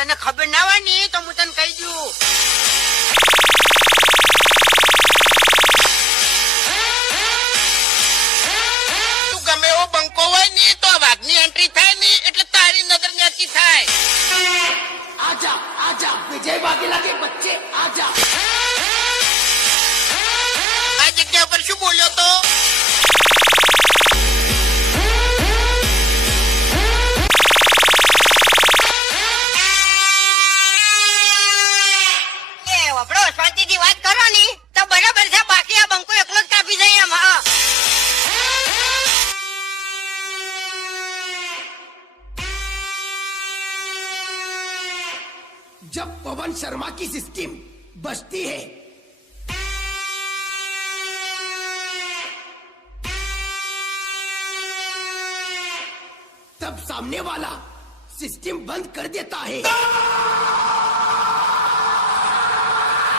તને ખબર ના હોય ને તો હું તને કહી દઉં. તું ગમે એવો બંકો હોય ને તો આ વાઘની એન્ટ્રી થાય ને એટલે તારી નજર ન્યાથી થાય. आजा आजा विजय वाघेला के बच्चे आजा. આ જગ્યા પર શું બોલ્યો તો? વપડો શાંતિથી વાત કરો ને તો બરાબર છે. બાકી આ બંકો એકલો જ કાપી જાય એમ. હા जब पवन शर्मा की सिस्टम बजती है तब सामने वाला सिस्टम बंद कर देता है.